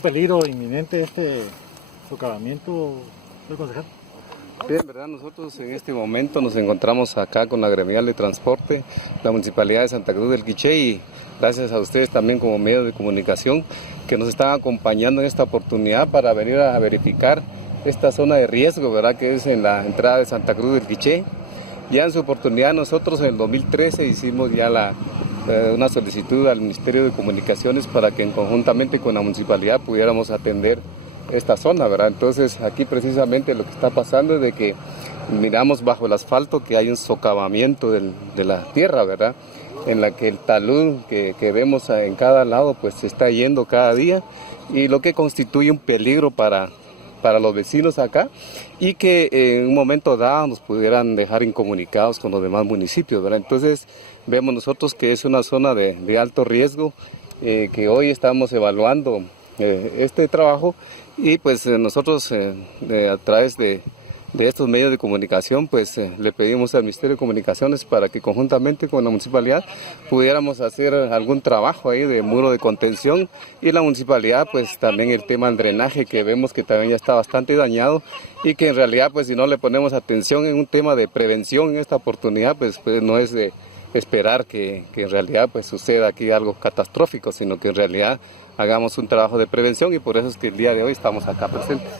un peligro inminente este socavamiento, señor concejal? Sí, en verdad nosotros en este momento nos encontramos acá con la gremial de transporte, la Municipalidad de Santa Cruz del Quiché, y gracias a ustedes también como medio de comunicación que nos están acompañando en esta oportunidad para venir a verificar esta zona de riesgo, ¿verdad?, que es en la entrada de Santa Cruz del Quiché. Ya en su oportunidad nosotros en el 2013 hicimos ya una solicitud al Ministerio de Comunicaciones para que conjuntamente con la municipalidad pudiéramos atender esta zona, ¿verdad? Entonces aquí precisamente lo que está pasando es de que miramos bajo el asfalto que hay un socavamiento de la tierra, ¿verdad?, en la que el talud que vemos en cada lado pues se está yendo cada día, y lo que constituye un peligro para los vecinos acá, y que en un momento dado nos pudieran dejar incomunicados con los demás municipios, ¿verdad? Entonces vemos nosotros que es una zona de alto riesgo, que hoy estamos evaluando este trabajo, y pues nosotros a través de estos medios de comunicación pues le pedimos al Ministerio de Comunicaciones para que conjuntamente con la municipalidad pudiéramos hacer algún trabajo ahí de muro de contención, y la municipalidad pues también el tema del drenaje, que vemos que también ya está bastante dañado, y que en realidad pues si no le ponemos atención en un tema de prevención en esta oportunidad pues no es de esperar que en realidad pues suceda aquí algo catastrófico, sino que en realidad hagamos un trabajo de prevención, y por eso es que el día de hoy estamos acá presentes.